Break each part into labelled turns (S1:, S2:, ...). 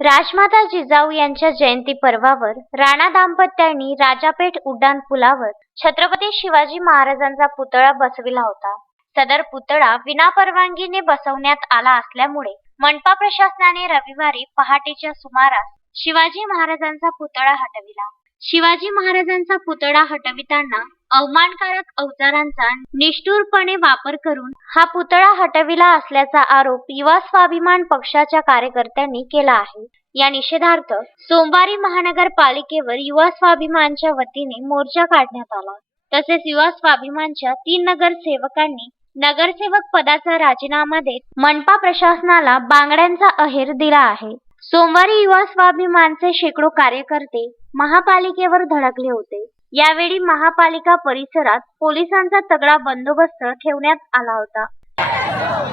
S1: राजमाता जिजाऊ यांच्या जयंती पर्वावर राणा दाम्पत्यांनी राजापेठ उड्डाण पुलावर छत्रपती शिवाजी महाराजांचा पुतळा बसविला होता. सदर पुतळा विनापरवानगीने बसवण्यात आला असल्यामुळे मनपा प्रशासनाने रविवारी पहाटेच्या सुमारास शिवाजी महाराजांचा पुतळा हटविला. शिवाजी महाराजांचा पुतळा हटविताना अवमानकारक अवजारांचा निष्ठुरपणे वापर करून हा पुतळा हटविला असल्याचा आरोप युवा स्वाभिमान पक्षाच्या कार्यकर्त्यांनी केला आहे. या निषेधार्थ सोमवारी महानगरपालिकेवर युवा स्वाभिमानच्या वतीने मोर्चा काढण्यात आला. तसेच युवा स्वाभिमानच्या तीन नगरसेवकांनी नगरसेवक पदाचा राजीनामा देत मनपा प्रशासनाला बांगड्यांचा अहेर दिला आहे. सोमवारी युवा स्वाभिमानचे शेकडो कार्यकर्ते महापालिकेवर धडकले होते. यावेळी महापालिका परिसरात पोलिसांचा तगडा बंदोबस्त ठेवण्यात आला होता.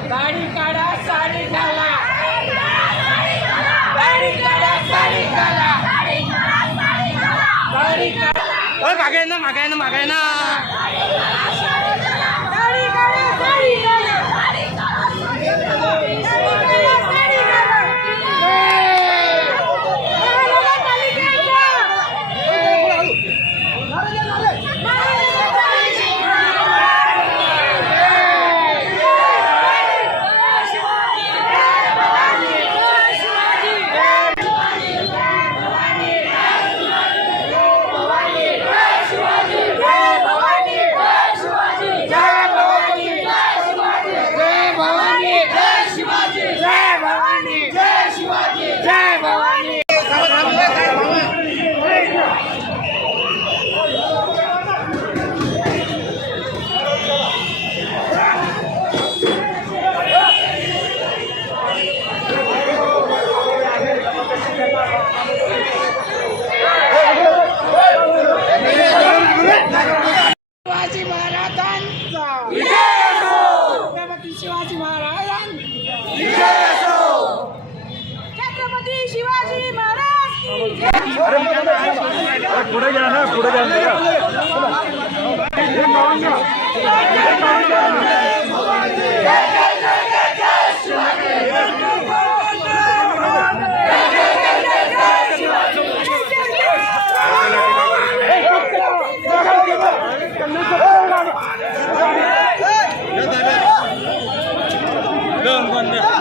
S2: साडी साडी गाडी काढा.
S3: ओय मागे ना मागे ना मागे ना
S2: गाडी काढा साडी घाला गाडी काढा साडी घाला जय भवानी जय भवानी जय शिवाजी जय भवानी जय शिवाजी जय भवानी शिवाजी महाराजांचा छत्रपती शिवाजी महाराजांचा छत्रपती शिवाजी महाराज की जय.
S3: पुढे घ्या ना पुढे घ्या ना
S2: जय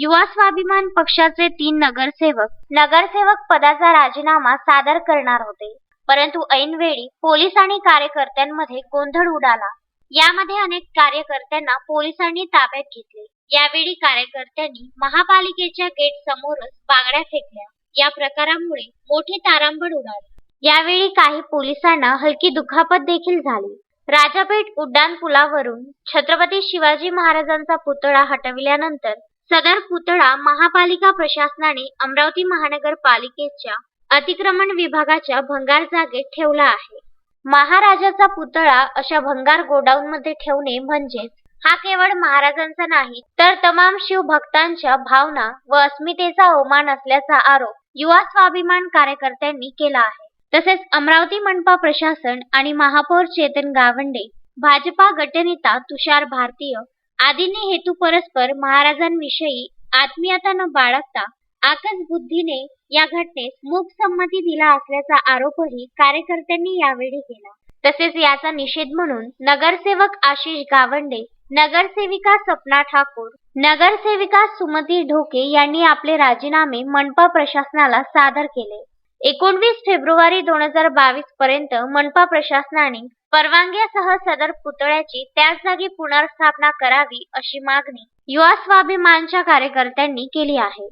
S1: युवा स्वाभिमान पक्षाचे तीन नगरसेवक. नगरसेवक पदाचा राजीनामा सादर करणार होते. परंतु ऐनवेळी पोलीस आणि कार्यकर्त्यांमध्ये गोंधळ उडाला. यामध्ये अनेक कार्यकर्त्यांना पोलिसांनी ताब्यात घेतले. यावेळी कार्यकर्त्यांनी महापालिकेच्या गेट समोरच बांगड्या फेकल्या. या प्रकारामुळे मोठी तारांबळ उडाले. यावेळी काही पोलिसांना हलकी दुखापत देखील झाली. राजापेठ उड्डाण पुलावरून छत्रपती शिवाजी महाराजांचा पुतळा हटविल्यानंतर सदर पुतळा महापालिका प्रशासनाने अमरावती महानगरपालिकेच्या अतिक्रमण विभागाच्या भंगार जागेत ठेवला आहे. महाराजाचा पुतळा अशा भंगार गोडाऊन मध्ये ठेवणे म्हणजेच हा केवळ महाराजांचा नाही तर तमाम शिवभक्तांच्या भावना व अस्मितेचा अवमान असल्याचा आरोप युवा स्वाभिमान कार्यकर्त्यांनी केला आहे. तसेच अमरावती मनपा प्रशासन आणि महापौर चेतन गावंडे भाजपा गटनेता तुषार भारतीय आदींनी हेतू परस्पर महाराजांविषयी आत्मीयता न बाळगता आकस बुद्धीने या घटनेस मूक संमती दिला असल्याचा आरोपही कार्यकर्त्यांनी यावेळी केला. तसेच याचा निषेध म्हणून नगरसेवक आशिष गावंडे नगरसेविका सपना ठाकूर. नगरसेविका सुमती ढोके यांनी आपले राजीनामे मनपा प्रशासनाला सादर केले. एकोणवीस फेब्रुवारी दोन हजार बावीस पर्यंत मनपा प्रशासनाने परवानग्यासह सदर पुतळ्याची त्याच जागी पुनर्स्थापना करावी अशी मागणी युवा स्वाभिमानच्या कार्यकर्त्यांनी केली आहे.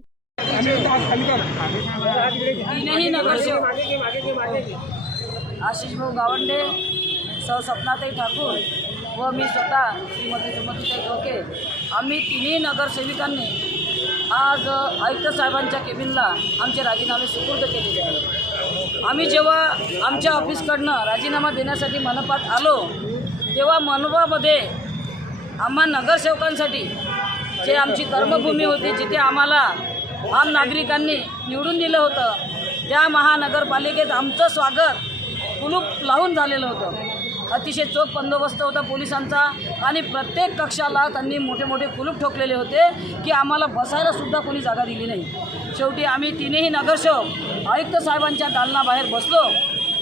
S4: आशिष भाऊ गावंडे सौ सपनाताई ठाकूर. व मी स्वतः श्रीमती सुमतीताई ढोके. आम्ही तिन्ही नगरसेविकांनी आज आयुक्त साहेबांच्या केबिनला आमचे राजीनामे सुपूर्द केलेले आहे आम्ही जेव्हा आमच्या ऑफिसकडनं राजीनामा देण्यासाठी मनपात आलो तेव्हा मनपामध्ये आम्हा नगरसेवकांसाठी जे आमची कर्मभूमी होती जिथे आम्हाला आम नागरिकांनी निवडून दिलं होतं त्या महानगरपालिकेत आमचं स्वागत कुलूप लावून झालेलं होतं. अतिशय चोख बंदोबस्त होता पोलिसांचा आणि प्रत्येक कक्षाला त्यांनी मोठे मोठे कुलूप ठोकलेले होते की आम्हाला बसायलासुद्धा कोणी जागा दिली नाही. शेवटी आम्ही तिन्ही नगरसेवक आयुक्त साहेबांच्या दालनाबाहेर बसलो.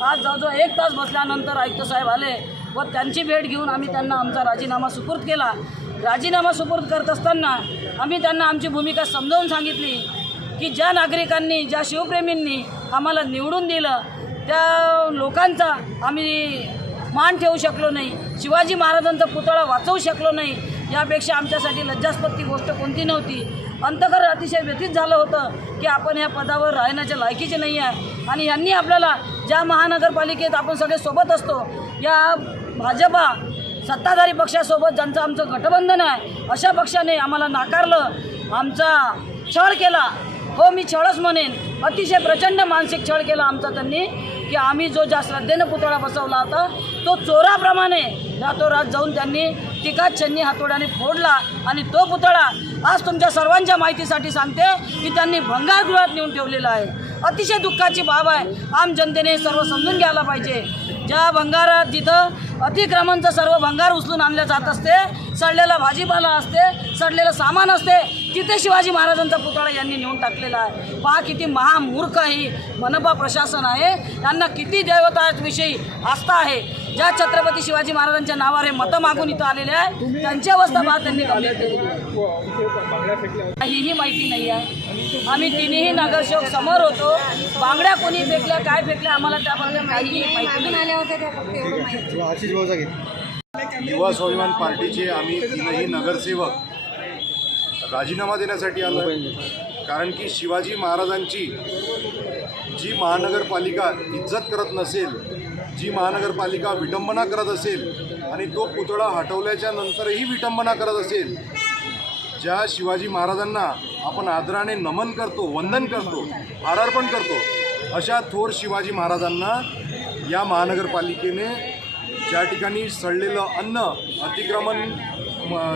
S4: आज जवळजवळ एक तास बसल्यानंतर आयुक्त साहेब आले व त्यांची भेट घेऊन आम्ही त्यांना आमचा राजीनामा सुपूर्द केला. राजीनामा सुपूर्द करत असताना आम्ही त्यांना आमची भूमिका समजावून सांगितली की ज्या नागरिकांनी ज्या शिवप्रेमींनी आम्हाला निवडून दिलं त्या लोकांचा आम्ही मान ठेवू शकलो नाही. शिवाजी महाराजांचा पुतळा वाचवू शकलो नाही. यापेक्षा आमच्यासाठी लज्जास्पद ती गोष्ट कोणती नव्हती. अंतकर अतिशय व्यथित झालं होतं की आपण या पदावर राहण्याच्या लायकीचे नाही आहे. आणि यांनी आपल्याला ज्या महानगरपालिकेत आपण सगळे सोबत असतो या भाजपा सत्ताधारी पक्षासोबत ज्यांचं आमचं गठबंधन आहे अशा पक्षाने आम्हाला नाकारलं आमचा छळ केला. हो मी छळच म्हणेन. अतिशय प्रचंड मानसिक छळ केला आमचा त्यांनी. की आम्ही जो ज्या श्रद्धेनं पुतळा बसवला होता तो चोराप्रमाणे रातोरात जाऊन त्यांनी टिकात छन्नी हातोड्याने फोडला आणि तो पुतळा आज तुमच्या सर्वांच्या माहितीसाठी सांगते की त्यांनी भंगारगृहात नेऊन ठेवलेला आहे. अतिशय दुःखाची बाब आहे. आम जनतेने सर्व समजून घ्यायला पाहिजे. ज्या भंगारात जिथं अतिक्रमणचं सर्व भंगार उचलून आणलं जात असते सडलेला भाजीपाला असते सडलेलं सामान असते तिथे शिवाजी महाराजांचा पुतळा यांनी नेऊन टाकलेला आहे. पहा किती महामूर्ख ही मनपा प्रशासन आहे. यांना किती देवताविषयी आस्था आहे. ज्या छत्रपती शिवाजी महाराजांच्या नावावर हे मतं मागून इथं आलेले आहे त्यांची अवस्था पहा त्यांनी आहेहीही माहिती नाही आहे. आम्ही तिन्ही नगरसेवक समोर होतो. बांगड्या कोणी फेकल्या काय फेकल्या आम्हाला त्याबद्दल काहीही माहिती
S3: घे
S5: युवा स्वाभिमान पार्टीचे आम्ही तीनही नगरसेवक राजीनामा देण्यासाठी आलो कारण की शिवाजी महाराजांची जी महानगरपालिका इज्जत करत नसेल जी महानगरपालिका विटंबना करत असेल आणि तो पुतळा हटवल्याच्या नंतरही विटंबना करत असेल ज्या शिवाजी महाराजांना आपण आदराने नमन करतो वंदन करतो आरार्पण करतो अशा थोर शिवाजी महाराजांना या महानगरपालिकेने ज्या ठिकाणी सडलेलं अन्न अतिक्रमण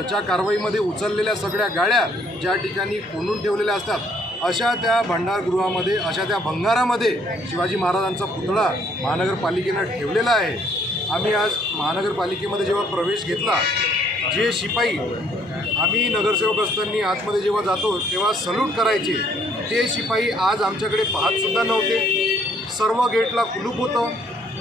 S5: च्या कारवाईमध्ये उचललेल्या सगळ्या गाड्या ज्या ठिकाणी कोंडून ठेवलेल्या असतात अशा त्या भंडारगृहामध्ये अशा त्या भंगारामध्ये शिवाजी महाराजांचा पुतळा महानगरपालिकेनं ठेवलेला आहे. आम्ही आज महानगरपालिकेमध्ये जेव्हा प्रवेश घेतला जे शिपाई आम्ही नगरसेवक असताना आतमध्ये जेव्हा जातो तेव्हा सल्यूट करायचे. ते शिपाई आज आमच्याकडे पाहतसुद्धा नव्हते. सर्व गेटला कुलूप होतं.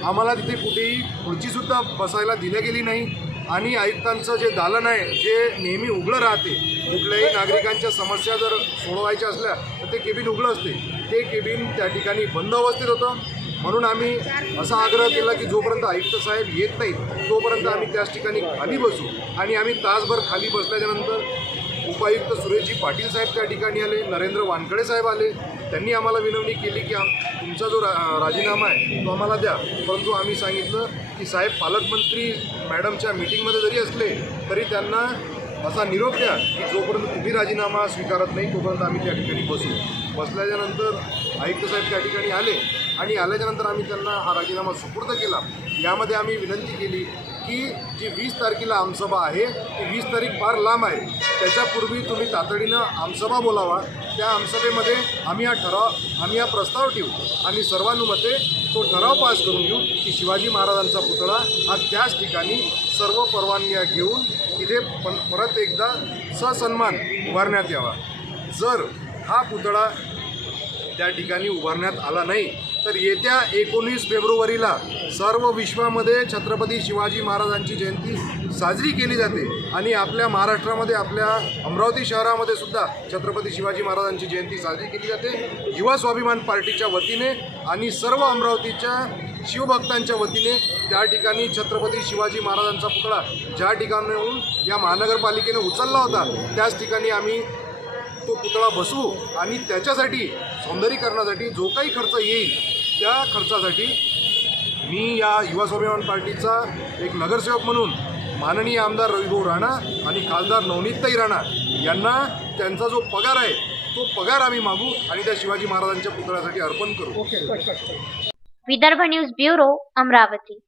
S5: आम्हाला तिथे कुठेही खुर्चीसुद्धा बसायला दिल्या गेली नाही. आणि आयुक्तांचं जे दालन आहे जे नेहमी उघडं राहते कुठल्याही नागरिकांच्या समस्या जर सोडवायच्या असल्या तर ते केबिन उघडं असते. ते केबिन त्या ठिकाणी बंद अवस्थेत होतं. म्हणून आम्ही असा आग्रह केला की जोपर्यंत आयुक्त साहेब येत नाहीत तोपर्यंत आम्ही त्याच ठिकाणी खाली बसू. आणि आम्ही तासभर खाली बसल्याच्यानंतर उपायुक्त सुरेशजी पाटील साहेब त्या ठिकाणी आले नरेंद्र वानखडे साहेब आले. त्यांनी आम्हाला विनवणी केली की आम तुमचा जो रा राजीनामा आहे तो आम्हाला द्या. परंतु आम्ही सांगितलं की साहेब पालकमंत्री मॅडमच्या मीटिंगमध्ये जरी असले तरी त्यांना असा निरोप द्या की जोपर्यंत तुम्ही राजीनामा स्वीकारत नाही तोपर्यंत आम्ही त्या ठिकाणी बसू. बसल्याच्यानंतर आयुक्त साहेब त्या ठिकाणी आले आणि आल्याच्यानंतर आम्ही त्यांना हा राजीनामा सुपूर्द केला. यामध्ये आम्ही विनंती केली की जी वीस तारखेला आमसभा आहे ती वीस तारीख फार लांब आहे. त्याच्यापूर्वी तुम्ही तातडीनं आमसभा बोलावा. त्या आमसभेमध्ये आम्ही हा ठराव आम्ही हा प्रस्ताव ठेवू. आणि सर्वानुमते तो ठराव पास करून घेऊ की शिवाजी महाराजांचा पुतळा हा त्याच ठिकाणी सर्व परवानग्या घेऊन इथे पण परत एकदा ससन्मान उभारण्यात यावा. जर हा पुतळा त्या ठिकाणी उभारण्यात आला नाही तर येत्या एकोणीस फेब्रुवारीला सर्व विश्वामध्ये छत्रपती शिवाजी महाराजांची जयंती साजरी केली जाते. आणि आपल्या महाराष्ट्रामध्ये आपल्या अमरावती शहरामध्ये सुद्धा छत्रपती शिवाजी महाराजांची जयंती साजरी केली जाते. युवा स्वाभिमान पार्टीच्या वतीने आणि सर्व अमरावतीच्या शिवभक्तांच्या वतीने त्या ठिकाणी छत्रपती शिवाजी महाराजांचा पुतळा ज्या ठिकाणाहून या महानगरपालिकेने उचलला होता त्याच ठिकाणी आम्ही तो पुतळा बसवू आणि त्याच्यासाठी सौंदर्यीकरणासाठी जो काही खर्च येईल त्या खर्चासाठी मी या युवा स्वाभिमान पार्टीचा एक नगरसेवक म्हणून माननीय आमदार रविभाऊ राणा आणि खासदार नवनीतताई राणा यांना त्यांचा जो पगार आहे तो पगार आम्ही मागू आणि त्या शिवाजी महाराजांच्या पुतळ्यासाठी अर्पण करू.
S1: Vidarbha news bureau Amravati.